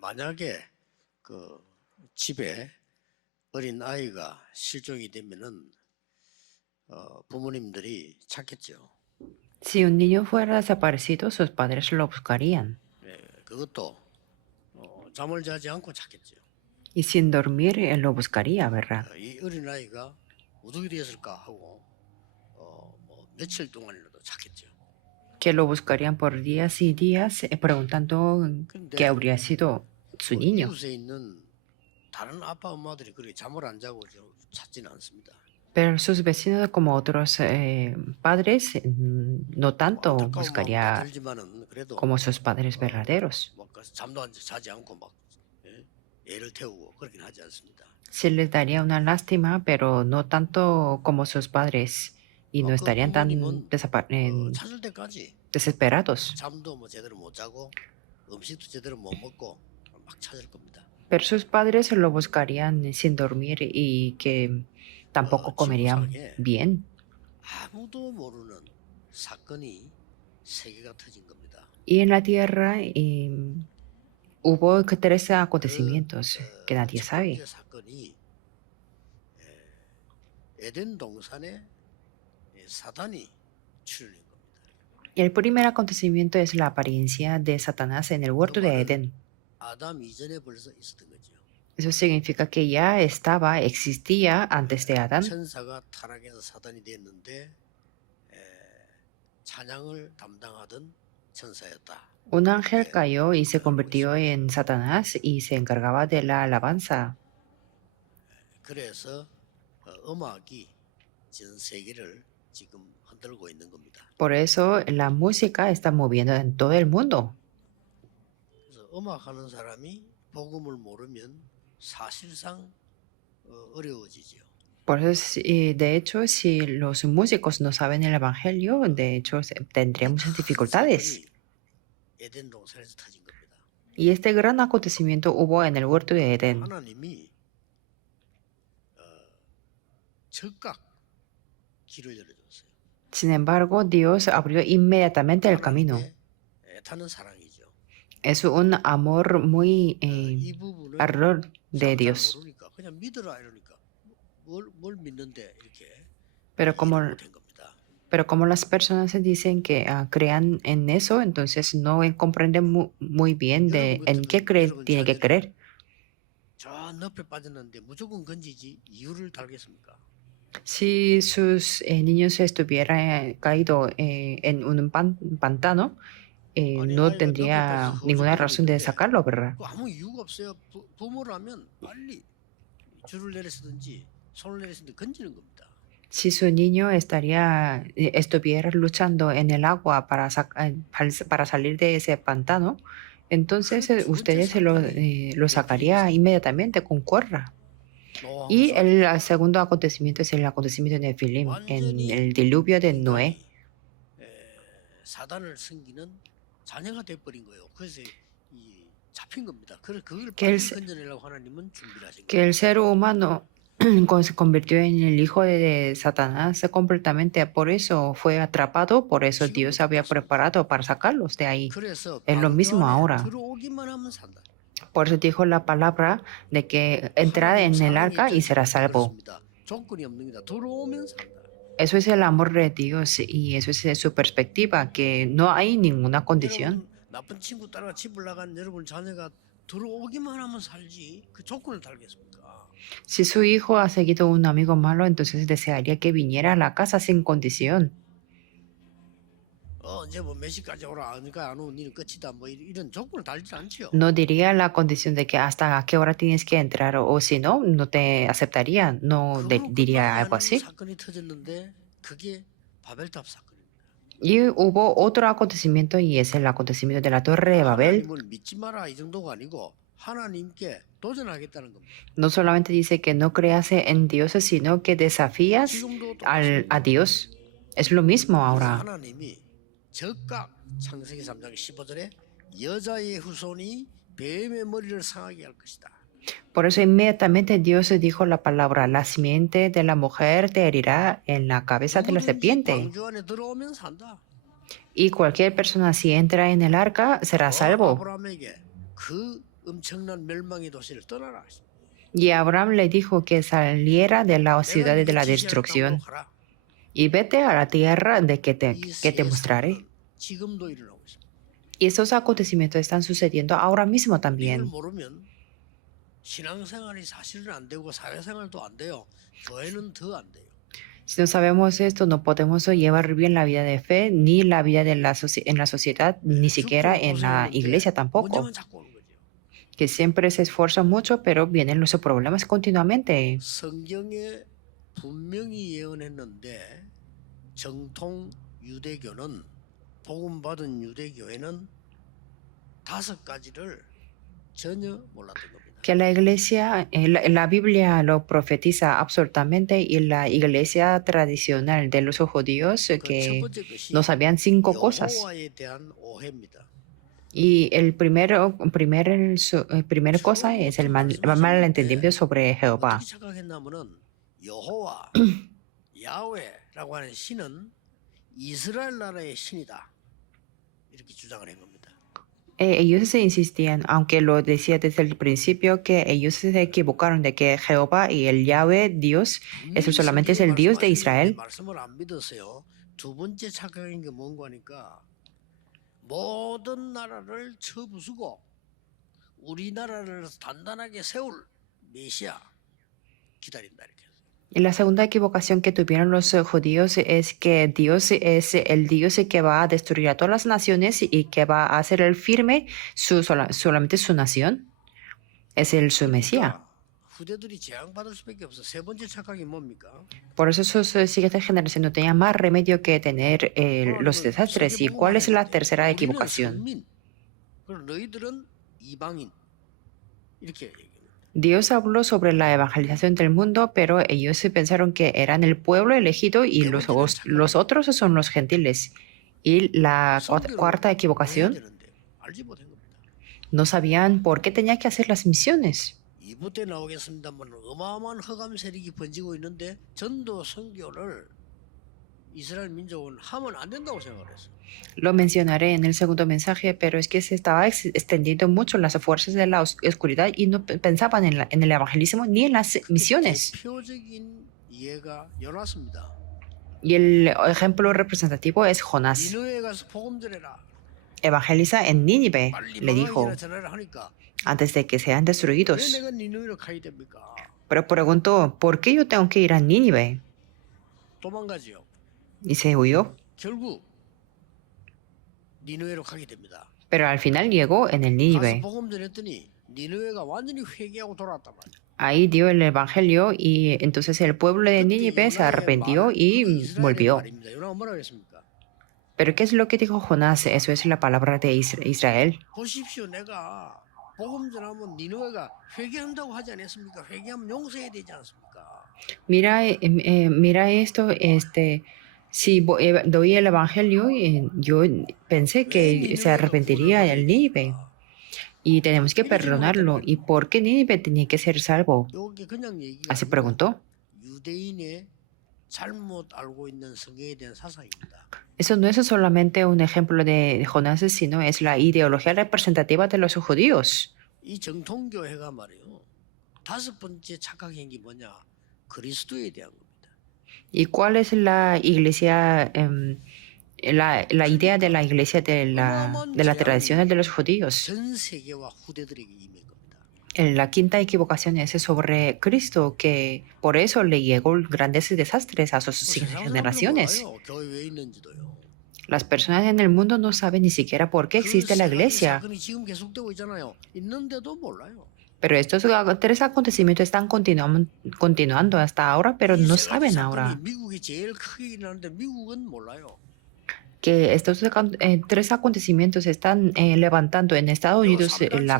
만약에 그 집에 어린 아이가 실종이 되면은 부모님들이 찾겠죠. Si un niño fuera desaparecido, sus padres lo buscarían. 그것도 잠을 자지 않고 찾겠죠. Y sin dormir, él lo buscaría, ¿verdad? 이 어린 아이가 어떻게 되었을까 하고 뭐 며칠 동안이라도 찾겠죠. Que lo buscarían por días y días preguntando qué 그런데 habría sido su niño. 이웃에 있는 다른 아빠 엄마들이 그렇게 잠을 안 자고 찾지는 않습니다. Pero sus vecinos, como otros padres, no tanto 안타까운 마음도 buscaría 들지만은 그래도 como sus padres verdaderos. 뭐 잠도 자지 않고 막 애를 태우고 그렇긴 하지 않습니다. Se les daría una lástima, pero no tanto como sus padres, y no 그 estarían tan 부모님은 찾을 때까지 desesperados. 잠도 뭐 제대로 못 자고 음식도 제대로 못 먹고 막 찾을 겁니다. Pero sus padres lo buscarían sin dormir y que tampoco comerían bien. 아무도 모르는 사건이 세계가 터진 겁니다. Y en la tierra hubo tres acontecimientos que nadie 첫 sabe. 번째 사건이 에덴 동산에 사단이 출현한 겁니다. El primer acontecimiento es la apariencia de Satanás en el huerto de Edén. 아담 이전에 벌써 있었던 거죠. Eso significa que ya existía antes de Adán. 천사가 타락해서 사단이 됐는데 찬양을 담당하던 천사였다. Un ángel cayó y se convirtió en Satanás y se encargaba de la alabanza. 그래서 음악이 전 세계를 지금 흔들고 있는 겁니다. Por eso la música está moviendo en todo el mundo. 그래서 음악하는 사람이 복음을 모르면 사실상 어려워지죠. Por eso, de hecho, si los músicos no saben el evangelio, de hecho, tendrían muchas dificultades. 에덴 동산에서 터진 겁니다. Y este gran acontecimiento hubo en el huerto de Edén. 하나님이 즉각 길을 열어줬어요. Sin embargo, Dios abrió inmediatamente el camino. 애타는 사랑이죠. Es un amor muy 이 부분을 ardor de 잘 Dios. 모르니까 그냥 믿어라 이러니까 뭘 믿는데 이렇게 Pero como, 된 겁니다. pero como las personas dicen que crean en eso, entonces no comprenden muy bien de en qué tiene que creer. 저 늪에 빠졌는데 무조건 건지지 이유를 달겠습니까? Si sus niños estuvieran caídos en un pantano, no tendría ninguna razón de sacarlo, ¿verdad? 아무 이유가 없어요. 부모라면 빨리 줄을 내렸든지 손을 내렸든지 건지는 겁니다. Si su niño estuviera luchando en el agua para salir de ese pantano, entonces ustedes lo sacaría inmediatamente con cuerda. Y el segundo acontecimiento es el acontecimiento de Nefilim, en el diluvio de Noé. 사단을 섬기는 자녀가 돼버린 거예요. 그래서 잡힌 겁니다. 그걸 Que 건져내려고 하나님은 준비를 하신 que el ser humano se convirtió en el hijo de Satanás completamente, por eso fue atrapado, por eso Dios había preparado para sacarlos de ahí. Es lo mismo ahora. Por eso dijo la palabra de que entra en el arca y será salvo. Eso es el amor de Dios y eso es su perspectiva, que no hay ninguna condición. 나쁜 친구 따라 집을 나간 여러분 자녀가 들어오기만 하면 살지 그 조건을 달겠습니까? Si su hijo ha seguido un amigo malo, entonces desearía que viniera a la casa sin condición. 이제 뭐 몇 시까지 오라 하니까 안 오면 니는 끝이다 뭐 이런 조건을 달지 않지요. No diría la condición de que hasta a qué hora tienes que entrar o si no, no te aceptaría. No diría algo así. 사건이 터졌는데 그게 바벨탑 사건입니다. Y hubo otro acontecimiento y es el acontecimiento de la Torre de Babel. 하나님을 믿지 마라 이 정도가 아니고 하나님께 도전하겠다는 겁니다. No solamente dice que no creas en Dios, sino que desafías a Dios. Es lo mismo ahora. 하나님이 즉각 창세기 3장 15절에 여자의 후손이 뱀의 머리를 상하게 할 것이다. Por eso inmediatamente Dios dijo la palabra, la simiente de la mujer te herirá en la cabeza de la serpiente. Y cualquier persona si entra en el arca será salvo. 엄청난 멸망의 도시를 떠나라. Y Abraham le dijo que saliera de la 내가 ciudad 네게 de la 지시할 땅으로 destrucción 가라. y vete a la tierra de que 이 te mostraré. 사건은 지금도 일어나고 있습니다. Y esos acontecimientos están sucediendo ahora mismo 이걸 también. 모르면 신앙생활이 사실은 안 되고 사회생활도 안 돼요. 교회는 더 안 돼요. Si no sabemos esto, no podemos llevar bien la vida de fe, ni la vida de en la sociedad, ni siquiera en la iglesia tampoco. 문제만 자꾸 오는 거죠. Que siempre se esfuerzan mucho, pero vienen los problemas continuamente. 성경에 분명히 예언했는데 정통 유대교는 복음 받은 유대교회는 5가지를 전혀 몰랐던 겁니다. Que la iglesia, la Biblia lo profetiza absolutamente y la iglesia tradicional de los judíos 첫 que 번째 것이 no sabían 5 cosas. 여호와에 대한 오해입니다. Y primera cosa es el malentendimiento sobre Jehová. 어떻게 착각했냐면은 여호와 야훼라고 하는 신은 이스라엘 나라의 신이다. 이렇게 주장을 한 겁니다. Ellos se insistían, aunque lo decía desde el principio, que ellos se equivocaron de que Jehová y el Yahweh, Dios, eso solamente es el Dios de Israel. 말씀을 안 믿으세요. 두 번째 착각인 게 뭔가 하니까 모든 나라를 쳐부수고 우리나라를 단단하게 세울 메시아 기다린다 이렇게. Y la segunda equivocación que tuvieron los judíos es que Dios es el Dios que va a destruir a todas las naciones y que va a hacer el firme solamente su nación. Es su Mesías. 후대들이 재앙받을 수밖에 없어. 세 번째 착각이 뭡니까? Por eso sus siguientes generaciones no tenían más remedio que tener los desastres. ¿Y cuál es la tercera equivocación? 그리고 너희들은 이방인 이렇게 얘기해요. Dios habló sobre la evangelización del mundo, pero ellos pensaron que eran el pueblo elegido y los otros son los gentiles. Y la cuarta equivocación, no sabían por qué tenía que hacer las misiones. 2부 때 나오겠습니다만 어마어마한 흑암 세력이 번지고 있는데 전도 선교를 이스라엘 민족은 하면 안 된다고 생각을 했어요. Lo mencionaré en el segundo mensaje, pero es que se estaba extendiendo mucho las fuerzas de la oscuridad y no pensaban en el evangelismo ni en las misiones. 대표적인 예가 요나스입니다. Y el ejemplo representativo es Jonás. 니느웨에 가서 복음 전해라. Evangeliza en Nínive, 빨리 le dijo, 망하기 전에 전하라 하니까 antes de que sean 왜 destruidos. 내가 니느웨로 가야 됩니까? Pero preguntó, ¿por qué yo tengo que ir a Nínive? 도망가지요. Y se huyó. 결국 니느웨로 가게 됩니다. Pero al final llegó en el 가서 Nínive. 복음 전했더니 니느웨가 완전히 회개하고 돌아왔단 말이에요. Ahí dio el evangelio y entonces el pueblo de Nínive se arrepintió y volvió. 요나가 뭐라고 했습니까? Pero ¿qué es lo que dijo Jonás? Eso es la palabra de Israel. 보십시오, 내가 복음 전하면 니느웨가 회개한다고 하지 않았습니까? 회개하면 용서해야 되지 않습니까? Mira esto, si doy el evangelio, yo pensé que se arrepentiría el Nínive y tenemos que perdonarlo. ¿Y por qué Nínive tenía que ser salvo? 이게 그냥 얘기가 Así 아니고 preguntó. 유대인의 잘못 알고 있는 성경에 대한 사상입니다. Eso no es solamente un ejemplo de Jonás, sino es la ideología representativa de los judíos. 이 정통교회가 말이에요. 5번째 착각인 게 뭐냐? 그리스도에 대한 겁니다. ¿Y cuál es la iglesia, la idea de la iglesia de la tradición de los judíos? 전 세계와 후대들에게 임한 겁니다. La quinta equivocación es sobre Cristo, que por eso le llegó grandes desastres a sus generaciones. 몰라요. 교회 왜 있는지도요. Las personas en el mundo no saben ni siquiera por qué existe la iglesia. 사건이 지금 계속되고 있잖아요. 있는데도 몰라요. Pero estos 3 acontecimientos están continuando hasta ahora, pero no saben ahora 미국이 제일 크게 일어나는데 미국은 몰라요. que estos 3 acontecimientos se están levantando en Estados Unidos en la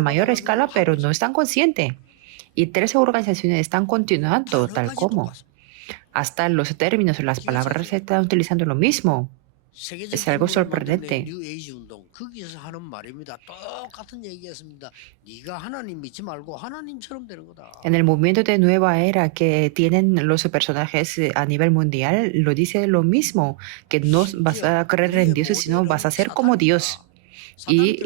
mayor escala, pero no están conscientes. Y 3 organizaciones están continuando tal como. Hasta los términos, las palabras se están utilizando lo mismo. Es algo sorprendente. 뉴 에이지 운동 거기서 하는 말입니다. 똑같은 얘기였습니다. 네가 하나님 믿지 말고 하나님처럼 되는 거다. En el movimiento de nueva era que tienen los personajes a nivel mundial, lo dice lo mismo, que no vas a creer en Dios, sino vas a ser como Dios. Y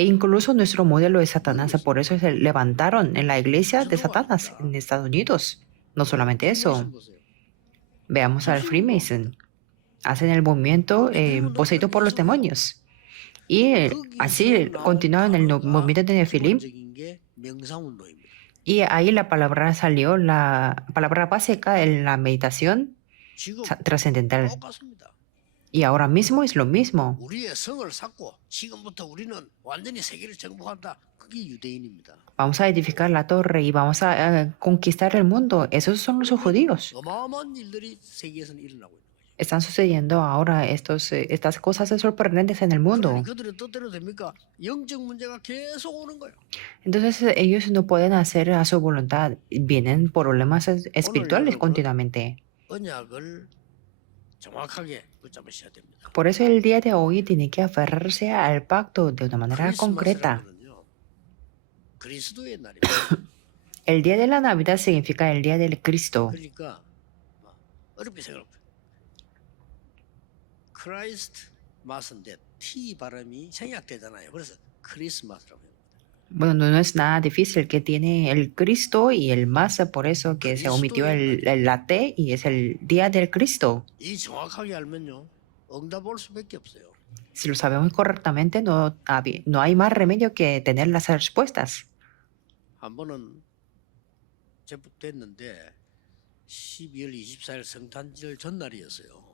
E incluso nuestro modelo es Satanás. Por eso se levantaron en la iglesia de Satanás en Estados Unidos. No solamente eso. 보세요. Veamos al Freemason. Hacen el movimiento poseído por los demonios. Y así continúan el movimiento de Nefilim. 기본적인 게 명상운동입니다. Y ahí la palabra salió, la palabra básica en la meditación 지금 trascendental. 똑같습니다. Y ahora mismo es lo mismo. 우리의 성을 쌓고 지금부터 우리는 완전히 세계를 정복한다. 그게 유대인입니다. Vamos a edificar la torre y vamos a conquistar el mundo. Esos son los judíos. 어마어마한 일들이 세계에서는 일어나고 있는 거죠. Están sucediendo ahora estas cosas sorprendentes en el mundo. 그러니 그들의 뜻대로 됩니까? 영적 문제가 계속 오는 거예요. Entonces ellos no pueden hacer a su voluntad. Vienen problemas espirituales continuamente. 언약을 정확하게 붙잡으셔야 됩니다. Por eso el día de hoy tiene que aferrarse al pacto de una manera concreta. 크리스마스라는 그리스도의 날입니다. El día de la Navidad significa el día del Cristo. 그러니까 어렵게 생각합니다. 크라이스트 마스인데 T 발음이 생략되잖아요. 그래서 크리스마스라고 해요. Bueno, no es nada difícil que tiene el Cristo y el más, por eso que se omitió la T y es el día del Cristo. 이 정확하게 알면요. 응답 올 수밖에 없어요. Si lo sabemos correctamente, no hay más remedio que tener las respuestas. 한 번은 됐는데 12월 24일 성탄절 전날이었어요.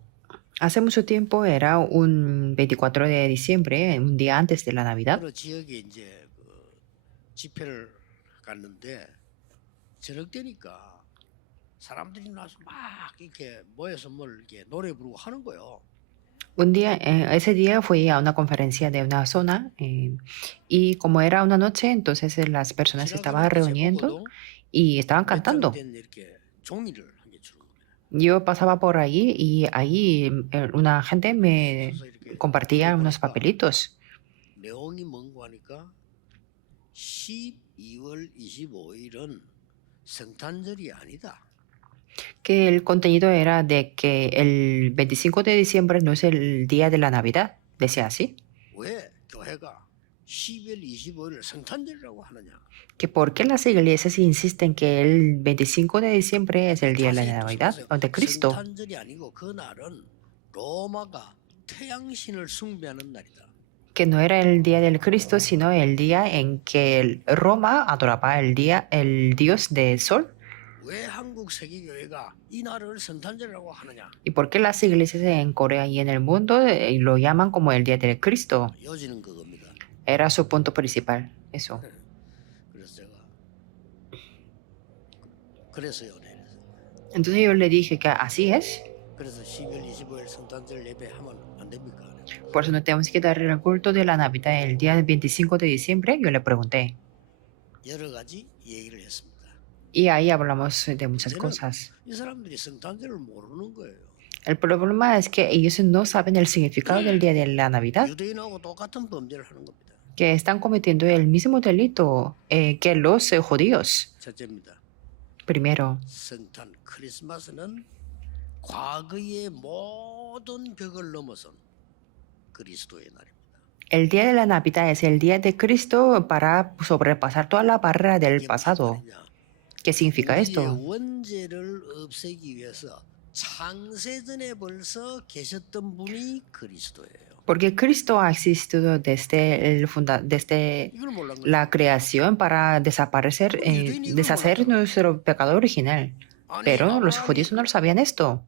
Hace mucho tiempo era un 24 de diciembre, un día antes de la Navidad. 여러 지역에 이제 집회를 갔는데 저녁 되니까 사람들이 나서 막 이렇게 모여서 뭘 이렇게 노래 부르고 하는 거예요. Un día, ese día fui a una conferencia de una zona y como era una noche, entonces las personas se estaban reuniendo y estaban cantando. 이렇게 종이를 한 개 주는 겁니다. Yo pasaba por allí y ahí una gente me 그래서 이렇게 compartía unos papelitos. 내용이 뭔고 하니까 12월 25일은 성탄절이 아니다. Que el contenido era de que el 25 de diciembre no es el día de la Navidad, decía así. 왜 교회가 12월 25일을 성탄절이라고 하느냐? Que por qué las iglesias insisten que el 25 de diciembre es el día de la Navidad o de Cristo. 성탄절이 아니고 그 날은 로마가 태양신을 숭배하는 날이다. Que no era el día del Cristo, sino el día en que Roma adoraba el dios del sol. 왜 한국 세계교회가 이 날을 성탄절이라고 하느냐? ¿Y por qué las iglesias en Corea y en el mundo lo llaman como el día del Cristo? 요지는 그겁니다. Era su punto principal, eso. 그래서 제가 그랬어요. Entonces yo le dije que así es. 그래서 12월 25일 성탄절 예배하면 안 됩니까? Por eso no tenemos que dar el culto de la Navidad el día 25 de diciembre. Yo le pregunté. 여러 가지 얘기를 했습니다. Y ahí hablamos de muchas 문제는 cosas. 이 사람들이 성탄절을 모르는 거예요. El problema es que ellos no saben el significado del día de la Navidad, 유대인하고 똑같은 범죄를 하는 겁니다. que están cometiendo el mismo delito que los judíos. 첫째입니다. Primero, 성탄 크리스마스는 과거의 모든 벽을 넘어선 그리스도의 날입니다. el día de la Navidad es el día de Cristo para sobrepasar toda la barrera del 이게 무슨 pasado. 말이냐? ¿Qué significa 우리의 esto? 원죄를 없애기 위해서 창세전에 벌써 계셨던 분이 그리스도예요. Porque Cristo ha existido desde 이걸 몰랐는 거예요. la creación para deshacer nuestro pecado original. 아니, Pero los 아브라함이 judíos no lo sabían esto.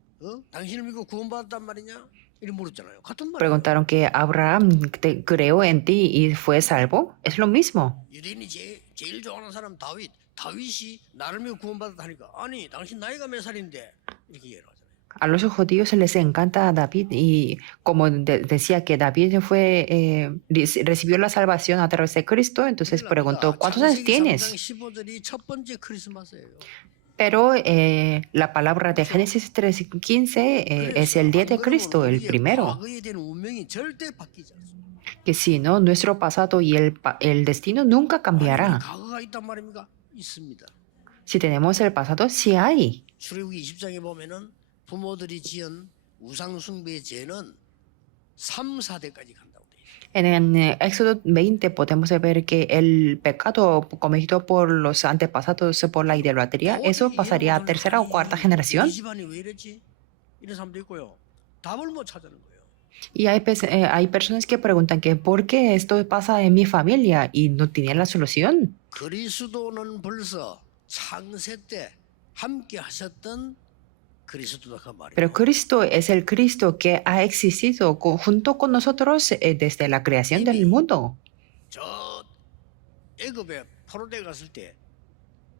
당신을 믿고 구원받았단 말이냐? 이렇게 물었잖아요. 같은 말이에요. Preguntaron que Abraham creó en ti y fue salvo. Es lo mismo. 유대인이 제일 좋아하는 사람 다윗이 나를 믿고 구원받았다 하니까 아니 당신 나이가 몇 살인데 이렇게 얘기를 하잖아요. A los judíos les encanta a David y como decía que David recibió la salvación a través de Cristo, entonces preguntó, ¿cuántos años tienes? 15절이 첫 번째 크리스마스예요. Pero la palabra de Génesis 3:15 es el día de Cristo, el primero. 과거에 대한 운명이 절대 바뀌지 않습니다. Que si no, nuestro pasado y el destino nunca cambiará. 과거가 있단 말입니까? 있습니다. Si tenemos el pasado, sí hay. 출애굽기 20장에 보면은 부모들이 지은 우상 숭배의 죄는 3, 4대까지 간다고 돼 있어요. En Éxodo 20 podemos ver que el pecado cometido por los antepasados por la idolatría, eso 도저히 이해 pasaría a 못하는 tercera o cuarta 아니 우리 generación. 집안이 왜 이랬지? 이런 사람도 있고요. 답을 못 찾는 거예요. Y hay personas que preguntan que ¿por qué esto pasa en mi familia? Y no tienen la solución. 그리스도는 벌써 창세 때 함께 하셨던 그리스도다 그 Pero 말이에요. Cristo es el Cristo que ha existido junto con nosotros desde la creación del mundo. 저 애굽에 포로돼 갔을 때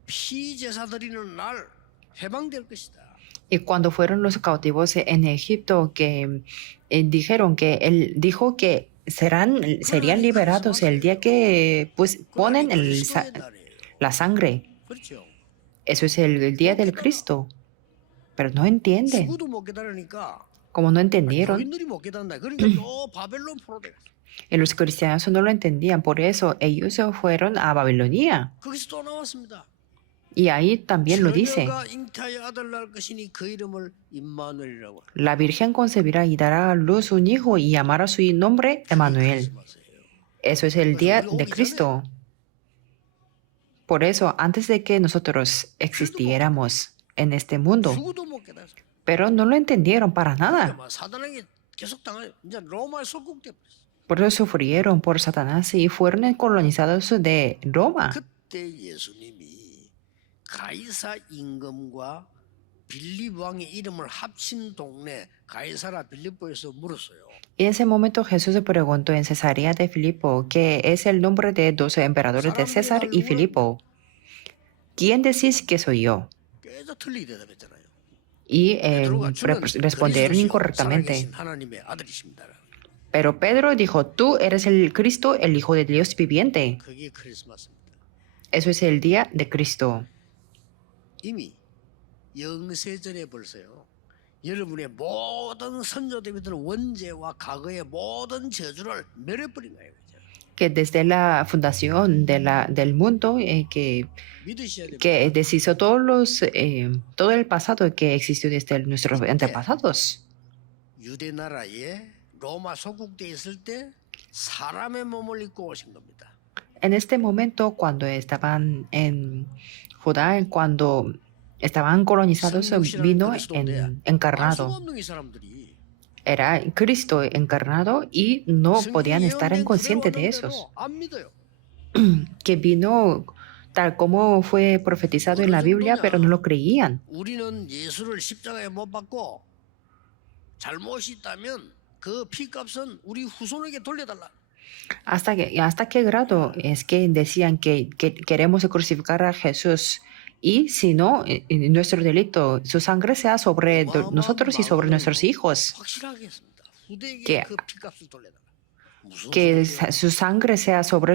피제사 드리는 날 해방될 것이다. Y cuando fueron los cautivos en Egipto, que dijeron que él dijo que serían liberados el día que pues, ponen 그리스도의 날이에요. la sangre. 그렇죠. Eso es el día del Cristo. Pero no entienden. 죽어도 못 깨달으니까 Como no entendieron, 교인들이 못 깨닫는다. 그러니까 또 바벨론 포로돼 갔어. y los cristianos no lo entendían. Por eso ellos se fueron a Babilonia. 거기서 또 나왔습니다. Y ahí también lo dice. 처녀가 잉태하여 아들 낳을 것이니 그 이름을 임마누엘이라고. La Virgen concebirá y dará a luz un hijo y llamará su nombre Emmanuel. Eso es el día de Cristo. Por eso, antes de que nosotros existiéramos en este mundo, 죽어도 못 깨달았어. pero no lo entendieron para nada. 그러니까 사단에게 계속 당해. 이제 로마에 속국돼 버렸어. Por eso sufrieron por Satanás y fueron colonizados de Roma. 그때 예수님이 가이사 임금과 빌립 왕의 이름을 합친 동네 가이사라 빌립보에서 물었어요. Y en ese momento Jesús se preguntó en Cesarea de Filipo, que es el nombre de 12 emperadores de César y Filipo. ¿Quién decís que soy yo? 계속 틀리게 대답했잖아요. Y 베드로가 주는 respondieron 그리스도시요 incorrectamente. 살아계신 하나님의 아들이십니다. Pero Pedro dijo, tú eres el Cristo, el Hijo de Dios viviente. 그게 크리스마스입니다. Eso es el día de Cristo. 이미 영세전에 벌써요. 여러분의 모든 선조들은 원죄와 과거의 모든 저주를 멸해버린 거예요. 그죠? Que desde la fundación del mundo, 믿으셔야 됩니다. que deshizo todo el pasado que existió desde nuestros antepasados. 유대 나라에 로마 속국돼 있을 때 사람의 몸을 입고 오신 겁니다. En este momento, cuando estaban en Judá, cuando estaban colonizados, vino 알 수가 encarnado. 없는 이 사람들이 Era Cristo encarnado y no podían 성경에 estar 예언된 inconscientes 그대로 de esos. 왔는데도 안 믿어요. Que vino tal como fue profetizado en la Biblia, pero no lo creían. 우리는 예수를 십자가에 못 박고 잘못이 있다면 그 피값은 우리 후손에게 돌려달라. ¿Hasta qué grado es que decían que queremos crucificar a Jesús? Y si no, nuestro delito, su sangre sea sobre nosotros y sobre nuestros hijos. 확실하게 했습니다. 후대에게 que- 그 피값을 돌려달라. 무슨 Que 소리예요? su sangre sea sobre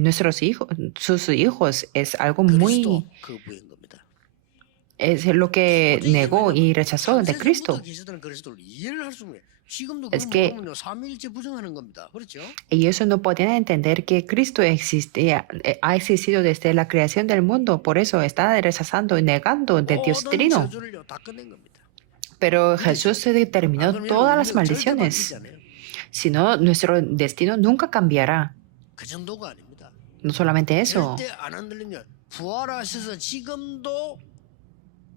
nuestros hijos, sus hijos, es algo muy... 그리스도 그 부인 겁니다. Es lo que negó y rechazó de Cristo. 창세전부터 계시던 그리스도를 이해를 할 수 없는 거예요. 지금도 Es 그걸 que- 모르면요 삼위일체 부정하는 겁니다. 그렇죠? Y eso no podían entender que Cristo ha existido desde la creación del mundo. Por eso está rechazando y negando de Dios 모든 Trino. 저주를요 다 끝낸 겁니다. Pero Jesús se determinó 안 그러면 todas las 우리는 절대 maldiciones. 바뀌지 않아요. Si no, nuestro destino nunca cambiará. 그 정도가 아닙니다. No solamente eso. 절대 안 흔들린 게 부활하셔서 지금도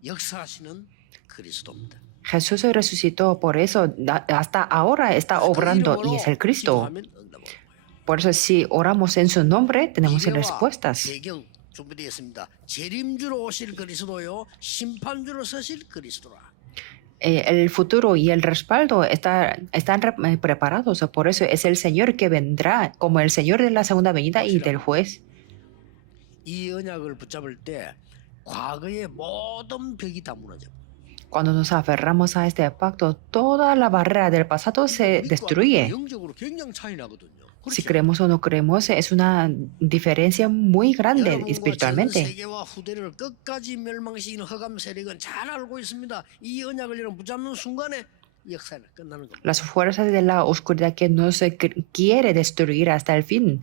역사하시는 그리스도입니다. Jesús se resucitó, por eso hasta ahora está obrando y es el Cristo. 기도하면 응답하는 거예요. Por eso si oramos en su nombre, tenemos 기회와 respuestas. 배경 준비되어 있습니다. 재림주로 오실 그리스도요, 심판주로 서실 그리스도라. El futuro y el respaldo están preparados. Por eso es el Señor que vendrá como el Señor de la segunda venida y del juez. 이 언약을 붙잡을 때 과거의 모든 벽이 다 무너져. Cuando nos aferramos a este pacto, toda la barrera del pasado se destruye. 영적으로 굉장히 차이 나거든요. Si 그렇죠? creemos o no creemos, es una diferencia muy grande 여러분과 전 espiritualmente. 세계와 후대를 끝까지 멸망시키는 흑암 세력은 잘 알고 있습니다. 이 언약을 여러분 붙잡는 순간에 이 역사는 끝나는 겁니다. Las fuerzas de la oscuridad que nos quiere destruir hasta el fin,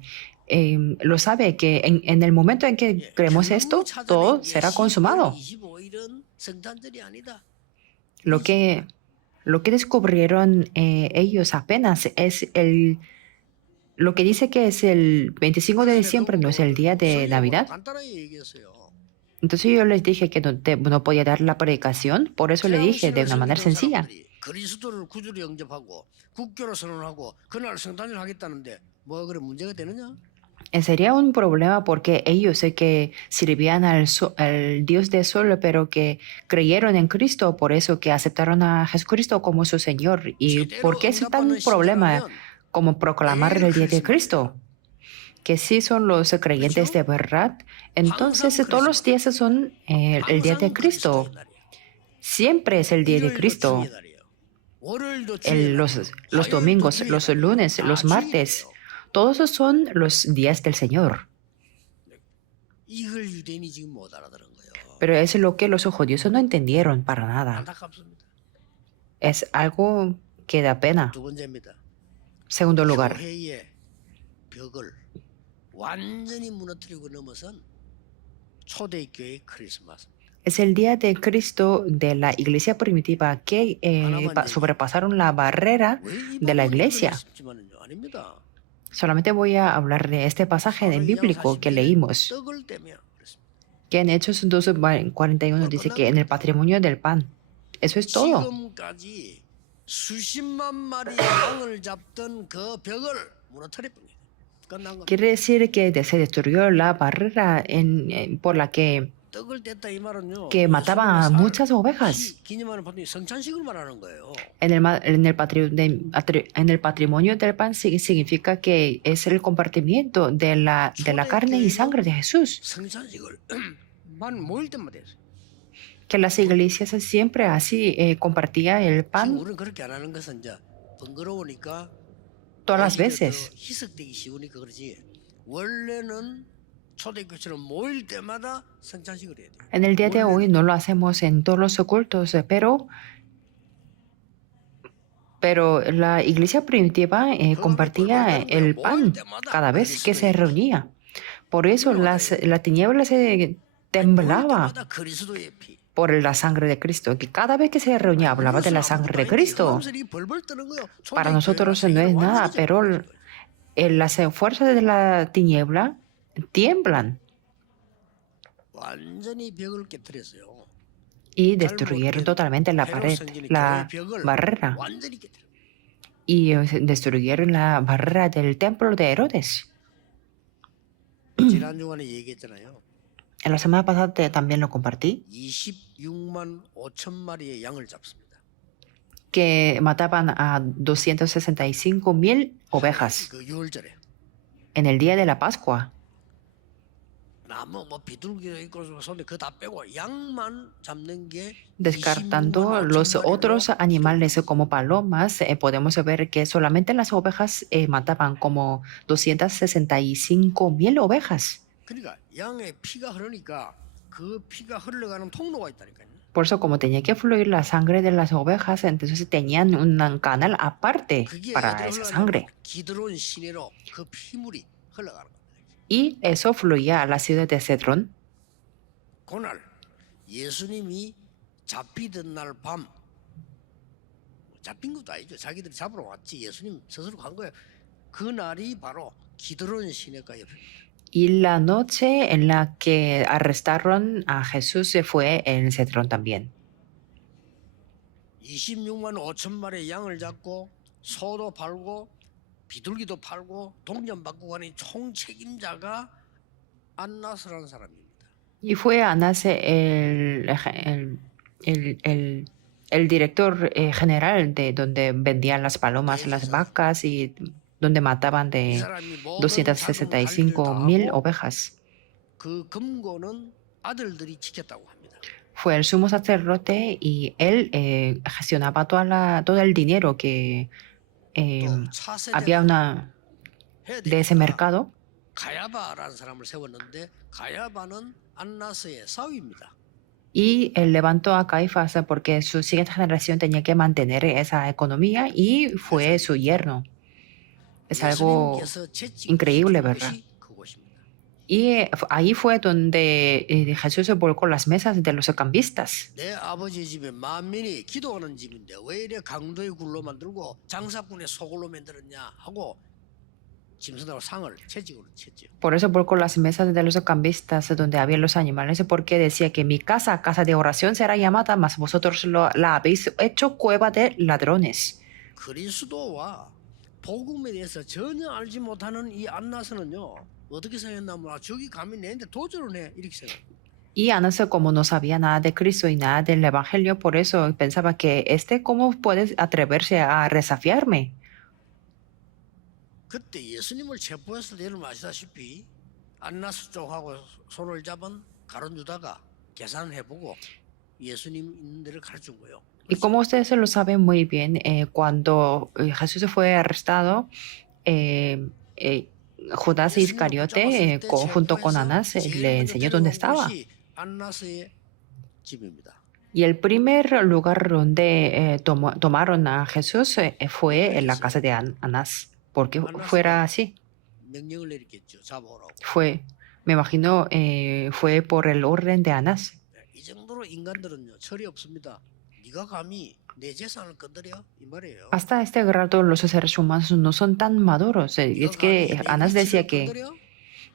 lo sabe que en el momento en que creemos esto, todo será consumado. 25일은 성탄절이 아니다. Lo que descubrieron ellos apenas es lo que dice que es el 25 de 그래서 내가 diciembre no es el día de 설교보다 Navidad. 간단하게 얘기했어요. Entonces yo les dije que no podía dar la predicación, por eso le dije de 태양신을 una manera 섬기던 sencilla. 사람들이 그리스도를 구주로 영접하고 국교로 선언하고 그날 성탄절 하겠다는데 뭐 그래 문제가 되느냐? Sería un problema porque ellos sé que sirvían al Dios del sol, pero que creyeron en Cristo, por eso que aceptaron a Jesucristo como su Señor. ¿Y 제대로 por qué es tan 응답받는 problema 신자라면 como proclamar 매일 el día de 크리스마스예요. Cristo? Que sí son los creyentes 그렇죠? de verdad, entonces 항상 todos los días 크리스마스. son el día de 항상 Cristo. 그리스도의 날이에요. Siempre es el día de 일요일도 Cristo. 주의 날이에요. 월요일도 주의 날이에요. Los 화요일도 domingos, 주의 los 날이에요. lunes, 다 los 주일이에요. martes, todos esos son los días del Señor. 이걸 유대인이 지금 못 알아들은 거예요. Pero es lo que los judíos no entendieron para nada. 안타깝습니다. Es algo que da pena. 두 번째입니다. Segundo lugar, 교회의 벽을 완전히 무너뜨리고 넘어선 초대교회 크리스마스. es el día de Cristo de la iglesia primitiva que sobrepasaron la barrera 왜 de la 이방원들이 iglesia. 싶지만은요, 아닙니다. Solamente voy a hablar de este pasaje en bíblico que leímos, 떡을 떼며 그랬습니다. que en Hechos 12:41 dice que en el patrimonio del pan. Eso es todo. 지금까지 수십만 마리의 양을 잡던 그 벽을 무너뜨려 버립니다. 끝난 겁니다. Quiere decir que se destruyó la barrera por la que 떡을 뗐다 이 말은요. mataban a 예수님의 muchas 살, ovejas. 기념하는 보통 성찬식을 말하는 거예요. En el patrimonio del pan significa que es el compartimiento de la carne y sangre de Jesús. 성찬식을 만 모일 때마다 했어요. Que las iglesias siempre así compartía el 지금 pan 우리는 그렇게 안 하는 것은 이제 번거로우니까 todas las 오히려 veces. 더 희석되기 쉬우니까 그러지. 원래는 초대교회처럼 모일 때마다 성찬식을 해야 돼요. En el día de hoy no lo hacemos en todos los cultos, pero la iglesia primitiva compartía el pan cada vez que se reunía. Por eso la tiniebla se temblaba 모일 때마다 그리스도의 피. por la sangre de Cristo, que cada vez que se reunía hablaba de la sangre de Cristo. Para nosotros no es nada, pero las fuerzas de la tiniebla tiemblan 완전히 벽을 깨뜨렸어요. y destruyeron totalmente la pared, la barrera, 완전히 깨뜨려. y destruyeron la barrera del templo de Herodes. 지난 주간에 얘기했잖아요. En la semana pasada también lo compartí, 26만 5천 마리의 양을 잡습니다. que mataban a 265,000 ovejas 그 6월절에 en el día de la Pascua. 나무 뭐 비둘기도 있고 손에 그거 다 빼고 양만 잡는 게 Descartando los otros animales como palomas, podemos ver que solamente las ovejas mataban como 265,000 ovejas. 그러니까 양의 피가 흐르니까 그 피가 흘러가는 통로가 있다니까요. Por eso, como tenía que fluir la sangre de las ovejas, entonces tenían un canal aparte 그게 para 어디로 esa 흘러가냐면 sangre. 기드론 시내로 그 피물이 흘러가는 겁니다. Y eso fluía a la ciudad de Cedrón. 그날 예수님이 잡히던 날 밤 잡힌 것도 아니죠. 자기들이 잡으러 왔지. 예수님 스스로 간 거예요. 그 날이 바로 기드론 시내가 옆입니다. Y la noche en la que arrestaron a Jesús se fue en Cedrón también. 26만 5천 마리의 양을 잡고 소도 팔고 비둘기도 팔고 동전 받고 가니 총 책임자가 안나스라는 사람입니다. Y fue Anás el director general de donde vendían las palomas, las vacas y donde mataban 이 de 사람이 모든 265,000 ovejas. 그 금고는 아들들이 지켰다고 합니다. Fue el sumo sacerdote y él gestionaba todo el dinero que 또 차세대가 había 해야 de ese 되니까 mercado. 가야바라는 사람을 세웠는데 가야바는 안나스의 사위입니다. Y él levantó a Caifás porque su siguiente generación tenía que mantener esa economía y fue su yerno. Es algo 예수님께서 채찍 increíble, 시킨 ¿verdad? 곳이 그곳입니다. Y ahí fue donde Jesús se volcó las mesas de los cambistas. 내 아버지 집에 만민이 기도하는 집인데 왜 이래 강도의 굴로 만들고 장사꾼의 소굴로 만들었냐 하고 짐승들하고 상을 채찍으로 쳤죠. Por eso volcó las mesas de los cambistas donde había los animales, porque decía que mi casa, casa de oración, será llamada, mas vosotros la habéis hecho cueva de ladrones. 그리스도와 복음에 대해서 전혀 알지 못하는 이 안나스는요 어떻게 생각했냐면 아, 저기 감히 내한테 도전을 해 이렇게 생각. Y Anás, como no sabía nada de Cristo y nada del Evangelio, por eso pensaba que ¿cómo puede atreverse a desafiarme? 그때 예수님을 체포했을 때 여러분 아시다시피 안나스 쪽하고 손을 잡은 가룟 유다가 계산을 해보고 예수님 있는 데를 가르친 거예요. Y como ustedes se lo saben muy bien, cuando Jesús fue arrestado, Judas Iscariote, junto con Anás, le enseñó dónde estaba. 안나스의 집입니다. Y el primer lugar donde tomaron a Jesús fue en la casa de Anás. ¿Por qué fuera así? 명령을 내리겠죠. 잡아오라고. Me imagino, fue por el orden de Anás. 이 정도로 인간들은요 철이 없습니다. 네가 감히 내 재산을 건드려 이 말이에요. Hasta este grado los seres humanos no son tan maduros. Es que Anás decía que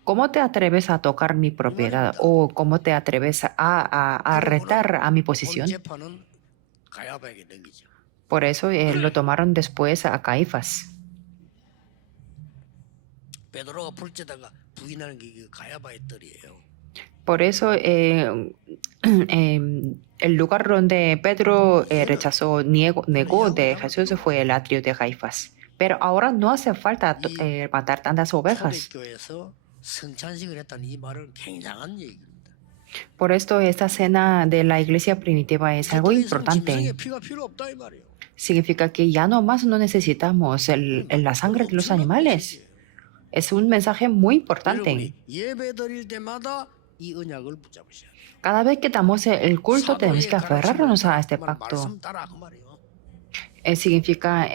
¿cómo te atreves a tocar mi propiedad? ¿O cómo te atreves a retar a mi posición? 재판은 가야바에게 넘기죠. Por eso lo tomaron después a Caifás. 베드로가 불제다가 부인하는 게 가야바의 뜰이에요. Por eso el lugar donde Pedro negó de Jesús fue el atrio de Caifás. Pero ahora no hace falta matar tantas ovejas. 초대교회에서 성찬식을 했다는 이 말은 굉장한 얘기입니다. Por esto esta cena de la iglesia primitiva es algo 더 이상 importante. 짐승의 피가 필요 없다 이 말이에요. Significa que ya no más no necesitamos la sangre de los animales. Es un mensaje muy importante. 여러분이 예배 드릴 때마다 이 언약을 붙잡으셔야 돼요. Cada vez que damos el culto tenemos que 사도의 aferrarnos a 가르침을 este 정말 pacto. 말씀 따라 그 말이에요. Significa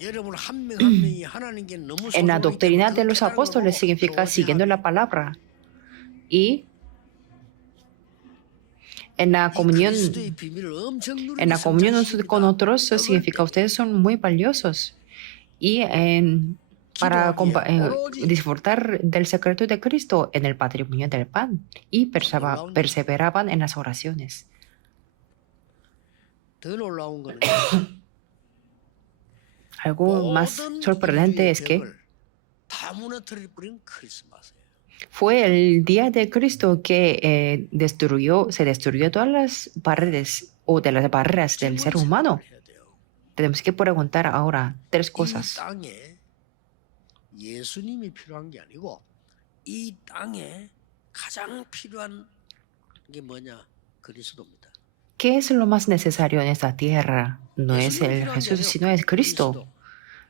여러분 한 명 한 명이 하나님께 너무 en la 소중하기 doctrina 때문에 de los 그 apóstoles significa siguiendo la palabra. Y en la comunión, 그리스도의 비밀을 엄청 누리고 en la comunión 성찬식이다. con otros 그걸 significa ustedes son muy valiosos. Y para disfrutar del secreto de Cristo en el patrimonio del pan. Y perseveraban en las oraciones. 더 놀라운 거는 Algo más 모든 sorprendente 인류의 es que 벽을 다 무너뜨려 버린 크리스마스예요. fue el día de Cristo que se destruyó todas las paredes o de las barreras del ser humano. 해야 돼요. Tenemos que preguntar ahora tres 이 cosas. 땅에 예수님이 필요한 게 아니고 이 땅에 가장 필요한 게 뭐냐? 그리스도입니다. ¿Qué es lo más necesario en esta tierra? No es el Jesús, sino es Cristo.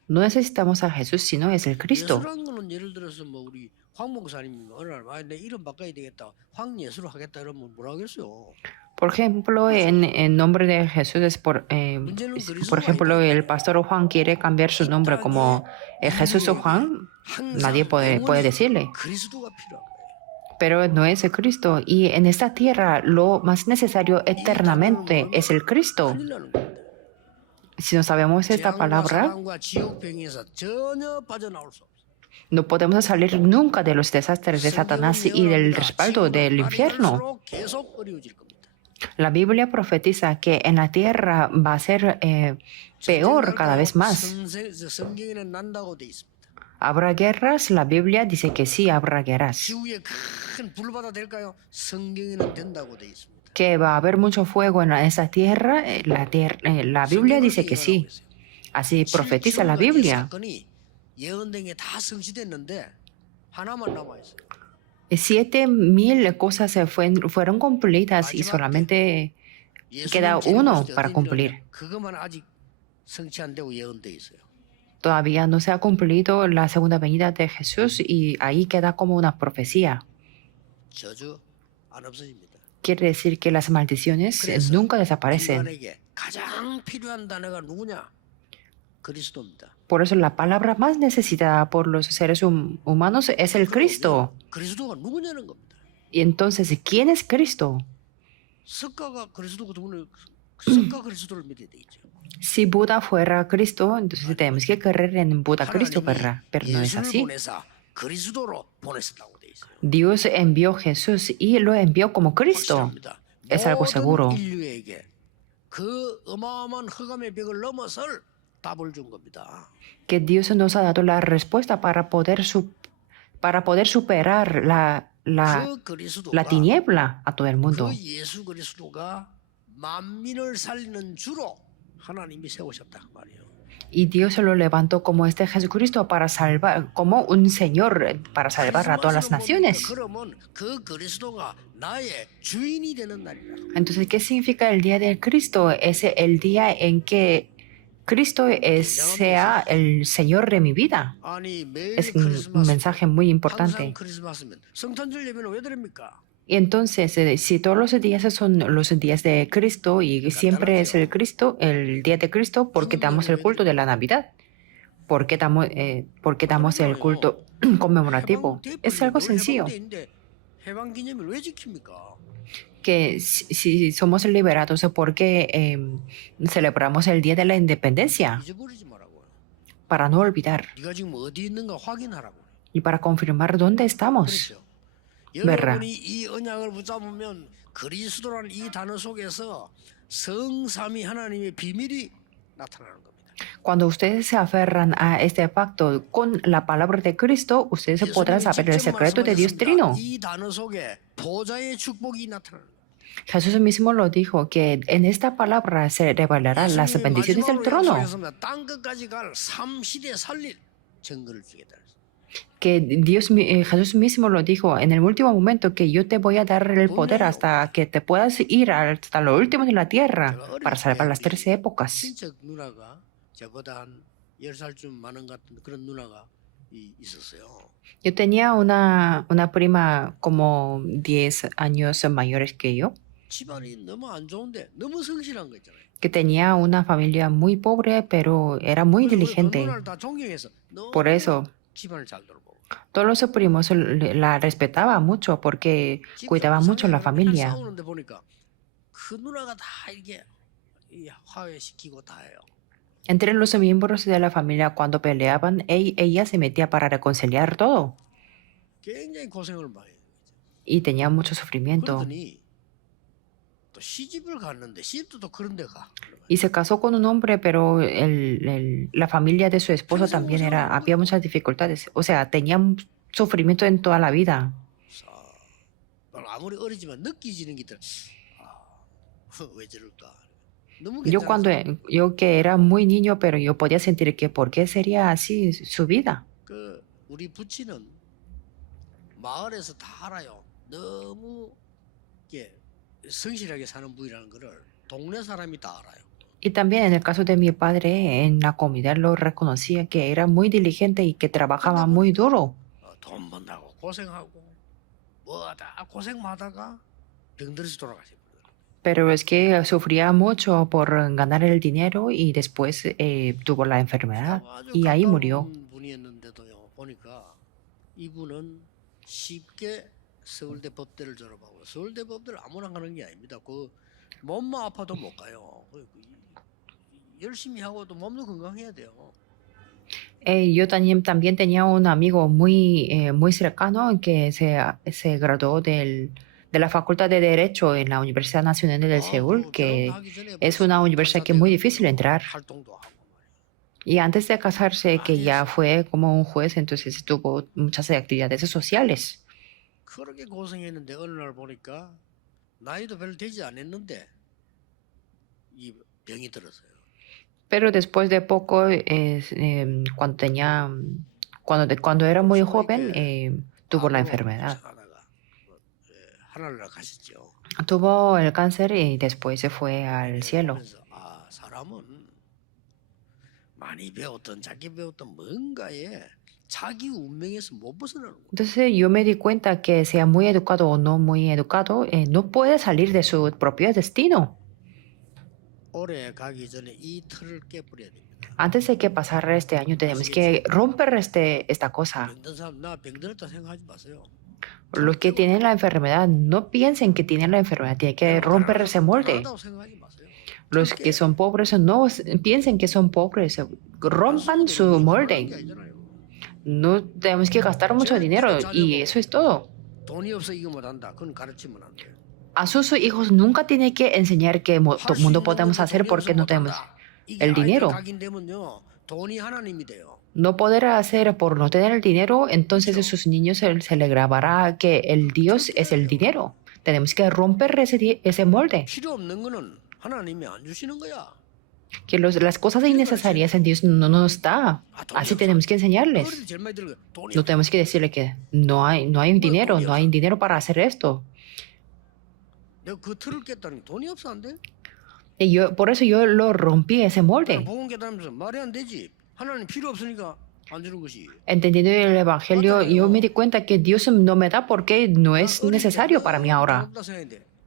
No necesitamos a Jesús, sino es el Cristo. 예수라는 거는 예를 들어서 뭐 우리 황 목사님이 어느 날 내 이름 바꿔야 되겠다. 황예수로 하겠다 이러면 뭐라 하겠어요? Por ejemplo, en nombre de Jesús, por ejemplo, el pastor Juan quiere cambiar su nombre como Jesús o Juan, nadie puede decirle. 그리스도가 필요한 거예요. Pero no es el Cristo. Y en esta tierra lo más necesario eternamente es el Cristo. 큰일 나는 겁니다. Si no sabemos esta 재앙과 palabra, 사랑과 지옥병에서 전혀 빠져나올 수 없어요. no podemos salir nunca de los desastres de Satanás y del respaldo del infierno. 계속 어려워질 겁니다. La Biblia profetiza que en la tierra va a ser peor cada vez más. 성경에는 난다고 돼 있습니다. ¿Habrá guerras? La Biblia dice que sí habrá guerras. 지구에 큰 불바다 될까요? 성경에는 된다고 돼 있습니다. Que va a haber mucho fuego en esta tierra, la Biblia dice que sí. Así profetiza la Biblia. 사건이 예언된 게 다 성취됐는데 하나만 남아 있어요. 7,000 cosas fueron cumplidas y solamente queda uno para cumplir. 그것만 아직 성취 안 되고 예언돼 있어요. Todavía no se ha cumplido la segunda venida de Jesús y ahí queda como una profecía. 저주 안 없어집니다. Quiere decir que las maldiciones nunca desaparecen. 인간에게 가장 필요한 단어가 누구냐? 그리스도입니다. Por eso la palabra más necesitada por los seres humanos es el Cristo. 그리스도가 누구냐는 겁니다. Y entonces, ¿quién es Cristo? 석가가 그리스도가 누구냐? 석가 그리스도를 믿어야 되겠죠. Si Buda fuera Cristo, entonces tenemos que creer en Buda Cristo, ¿verdad? Pero no es 예수를 así. 보내사 그리스도로 보냈었다고 돼 있어요. Dios envió a Jesús y lo envió como Cristo. 확실합니다. Es algo seguro. 모든 인류에게 그 어마어마한 흑암의 벽을 넘어설 답을 준 겁니다. Que Dios nos ha dado la respuesta para poder superar 그 그리스도가 la tiniebla a todo el mundo. 그 예수 그리스도가 만민을 살리는 주로 하나님이 세우셨다 그 말이에요. Y Dios se lo levantó como este Jesucristo para salvar, como un Señor para salvar a todas las naciones. 그러면 그 그리스도가 나의 주인이 되는 날이라. Entonces, ¿qué significa el día del Cristo? Es el día en que Cristo sea el Señor de mi vida. 아니 매일 Es un 크리스마스 mensaje muy 항상 importante. 크리스마스면 성탄절 예배는 왜 드립니까? Y entonces, si todos los días son los días de Cristo y siempre es el Cristo, el día de Cristo, ¿por qué damos el culto de la Navidad? ¿Por qué damos el culto conmemorativo? Es algo sencillo. 해방 기념일 왜 지킵니까? Que si somos liberados, ¿por qué celebramos el día de la independencia? 잊어버리지 말라고요. Para no olvidar 네가 지금 어디 있는가 확인하라고. y para confirmar dónde estamos. 그렇죠. verdad. 여러분이 이 언약을 붙잡으면 그리스도라는 이 단어 속에서 성삼위 하나님의 비밀이 나타나는 겁니다. Cuando ustedes se aferran a este pacto con la palabra de Cristo, ustedes podrán saber el secreto de Dios Trino. 이 단어 속에 보좌의 축복이 나타나는 거예요. Jesús mismo lo dijo, que en esta palabra se revelarán las 예수님이 bendiciones del 마지막으로 trono. 약속했습니다. 땅 끝까지 갈 삼시대 살릴 증거를 주겠다. Que Jesús mismo lo dijo en el último momento, que yo te voy a dar el poder hasta que te puedas ir hasta lo último de la tierra para salvar las 13 épocas. 친척 누나가 저보다 한 10살쯤 많은 것 같은 그런 누나가 있었어요. Yo tenía una prima como 10 años mayores que yo, 집안이 너무 안 좋은데 너무 성실한 거 있잖아요. que tenía una familia muy pobre, pero era muy 그래서 그 diligente. 누나를 다 존경해서 너무 Por eso, 집안을 잘 돌보고 todos los primos la respetaba mucho porque cuidaba mucho la familia. 싸우는데 보니까 그 누나가 다 이게 화해시키고 다 해요. Entre los miembros de la familia, cuando peleaban, ella se metía para reconciliar todo 굉장히 고생을 많이 해요. y tenía mucho sufrimiento. 그러더니 또 시집을 갔는데 시집도 또 그런 데 가. Y se casó con un hombre, pero la familia de su esposo también había muchas dificultades. O sea, tenían sufrimiento en toda la vida. 아무리 어리지만 느끼지는 게 있더라. 왜 저럴까? 너무 Yo cuando 괜찮아서 yo que era muy niño, pero yo podía sentir que por qué sería así su vida. 그 우리 부친은 마을에서 다 알아요. 너무 이게 성실하게 사는 분이라는 거를 동네 사람이 다 알아요. Y también en el caso de mi padre, en la comunidad lo reconocía que era muy diligente y que trabajaba muy duro. 돈 번다고 고생하고 뭐하다 고생하다가 병들어서 돌아가셨어요. Pero es que sufría mucho por ganar el dinero y después tuvo la enfermedad 아주 y ahí murió. 가까운 분이었는데도요. 보니까 이분은 쉽게 서울대 법대를 졸업하고 서울대 법대를 아무나 가는 게 아닙니다. 그 몸만 아파도 못 가요. 열심히 하고도 몸도 건강해야 돼요. Yo también tenía un amigo muy cercano que se graduó de la Facultad de Derecho en la Universidad Nacional de Seúl, que es una universidad que es muy difícil entrar. 활동도 하고 말이에요. Y antes de casarse, que ya fue como un juez, entonces tuvo muchas actividades sociales. 그렇게 고생했는데 어느 날 보니까 나이도 별로 되지 않았는데 이 병이 들었어요. Pero después de poco, cuando era muy joven, tuvo la enfermedad. 하늘나라 가셨죠. Tuvo el cáncer y después se fue al cielo. 그래서 사람은 많이 배웠던 자기 배웠던 뭔가에 자기 운명에서 못 벗어나는 거예요. Entonces yo me di cuenta que sea muy educado o no muy educado, no puede salir de su propio destino. 올해 가기 전에 이 틀을 깨버려야 됩니다. Antes de que pasara este año, tenemos que romper esta cosa. 병든 사람 나 병들었다 생각하지 마세요. Los que tienen la enfermedad, no piensen que tienen la enfermedad, tienen que romper ese molde. 불안하다고 생각하지 마세요. Los que son pobres no piensen que son pobres, rompan su molde. No tenemos que gastar mucho dinero y eso es todo. 돈이 없어 이거 못한다. 그건 가르치면 안 돼. A sus hijos nunca tiene que enseñar que todo el mundo podemos hacer porque no tenemos el dinero. 돈이 하나님이 돼요. No poder hacer por no tener el dinero, entonces a sus niños se le grabará que el Dios es el dinero. Tenemos que romper ese molde. 필요 없는 거는 하나님이 안 주시는 거야. Que las cosas innecesarias en Dios no nos da. Así tenemos que enseñarles. 그래도 제일 많이 들어요. 돈이 No tenemos que decirle que no hay dinero para hacer esto. 내가 그 틀을 깼다니 돈이 없어 안 돼? Y por eso yo lo rompí ese molde. 복음 깨달으면서 말이 안 되지. 하나님 필요 없으니까 안 주는 것이. Entendiendo el Evangelio, yo me di cuenta que Dios no me da porque no es necesario para mí ahora.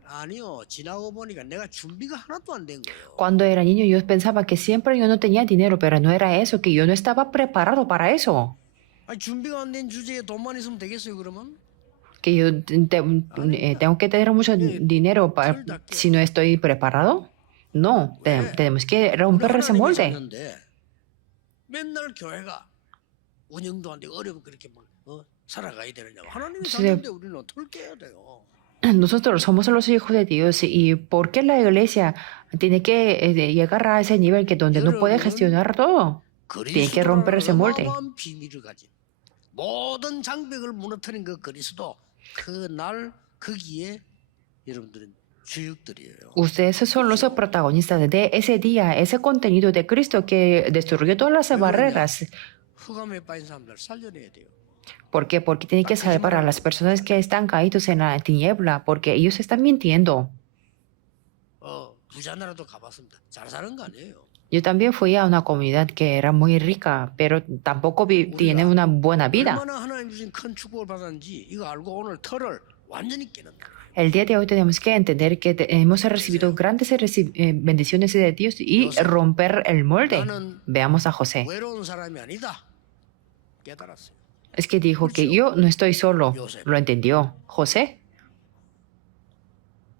아니요, 지나고 보니까 내가 준비가 하나도 안 된 거예요. Cuando era niño yo pensaba que siempre yo no tenía dinero, pero no era eso, que yo no estaba preparado para eso. 아니 준비가 안 된 주제에 돈만 있으면 되겠어요, 그러면? Que yo tengo que tener mucho dinero si no estoy preparado. No, tenemos que romper ese molde. 맨날 교회가 운영도 안 되고 어려워 그렇게 막 살아가야 되느냐고. 하나님이 Sí. 샀는데 우리는 어떻게 해야 돼요? Nosotros somos los hijos de Dios y ¿por qué la iglesia tiene que llegar a ese nivel que donde no puede gestionar todo? Tiene que romper ese molde. 어마어마한 비밀을 가진 모든 장벽을 무너뜨린 그 그리스도 그날 거기에 여러분들은 주역들이에요. Ustedes son los protagonistas de ese día, ese contenido de Cristo que destruyó todas las barreras. 흑암에 빠진 사람들 살려내야 돼요. ¿Por qué? Porque tiene que salvar a las personas que están caídos en la tiniebla, porque ellos están mintiendo. 부자 나라도 가봤습니다. 잘 사는 거 아니에요. Yo también fui a una comunidad que era muy rica, pero tampoco tiene una buena vida. 얼마나 하나님 주신 큰 축복을 받았는지 이거 알고 오늘 틀을 완전히 깨는다. El día de hoy tenemos que entender que hemos recibido grandes bendiciones de Dios y romper el molde. Veamos a José. 외로운 사람이 아니다. 깨달았어요. Es que dijo que yo no estoy solo. Lo entendió. José,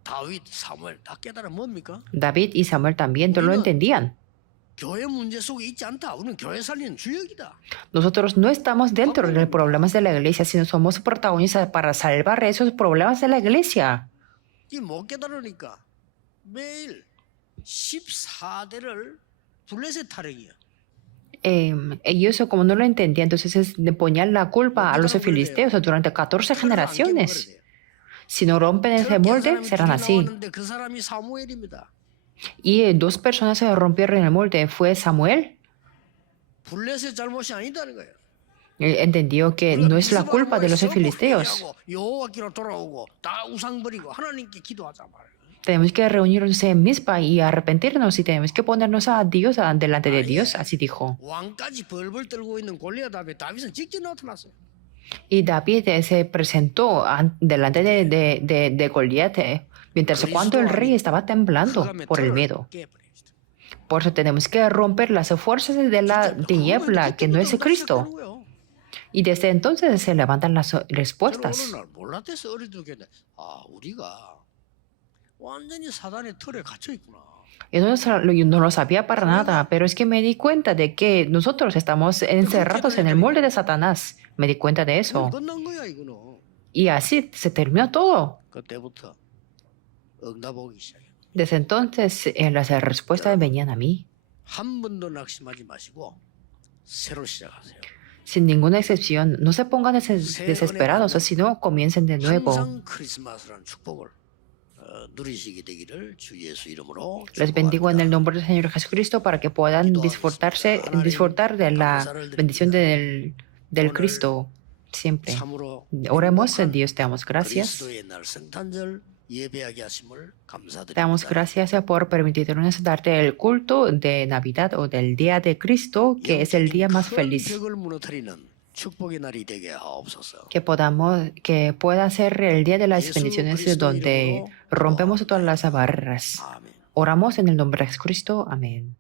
다윗, 사무엘 다 깨달아 뭡니까? David y Samuel también lo entendían. 교회 문제 속에 있지 않다. 우리는 교회 살리는 주역이다. Nosotros no estamos dentro de los problemas de la iglesia, sino somos protagonistas para salvar esos problemas de la iglesia. 이 못 깨달으니까 매일 14대를 블레셋 타령이야. Ellos, como no lo entendían, entonces ponían la culpa a los filisteos durante 14 generaciones. Si no rompen ese molde, serán así. 그 사람이 사무엘입니다. Y dos personas se rompieron el molde. Fue Samuel. 블레셋 잘못이 아니다는 거예요. Él entendió que no es la culpa de los filisteos. 여호와께로 돌아오고 다 우상 버리고 하나님께 기도하자 말이에요. Tenemos que reunirnos en Mizpa y arrepentirnos y tenemos que ponernos a Dios delante de Dios, así dijo. 왕까지 벌벌 떨고 있는 골리앗 앞에 다윗은 직접 나타났어요. Y David se presentó delante de Goliat, mientras cuando el rey estaba temblando por el miedo. Por eso tenemos que romper las fuerzas de la tiniebla, que no es Cristo. Y desde entonces se levantan las respuestas. 저는 오늘 몰랐대서 어리둥게 우리가 완전히 사단의 틀에 갇혀 있구나. Yo no lo sabía para nada, pero es que me di cuenta de que nosotros estamos encerrados en el molde de Satanás. Me di cuenta de eso. 끝난 거야 이거는. Y así se terminó todo. 그때부터 응답 오기 시작해. Desde entonces las respuestas venían a mí. 한 번도 낙심하지 마시고 새로 시작하세요. Sin ninguna excepción, no se pongan desesperados, sino comiencen de nuevo. 항상 크리스마스라는 축복을 누리시게 되기를 주 예수 이름으로 Les bendigo en el 축복합니다. nombre del Señor Jesucristo para que puedan disfrutar de la bendición del Cristo siempre. 참으로 Oremos, 행복한 Dios, te damos gracias. 그리스도의 날 성탄절 예배하게 하심을 Te damos 감사드립니다. gracias por permitirnos darte el culto de Navidad o del Día de Cristo, que es el día más 큰 feliz. 벽을 무너뜨리는 축복의 날이 되게 하옵소서. Que pueda ser el día de las bendiciones donde rompemos todas las barreras. 아멘. Oramos en el nombre de Jesucristo. Amén.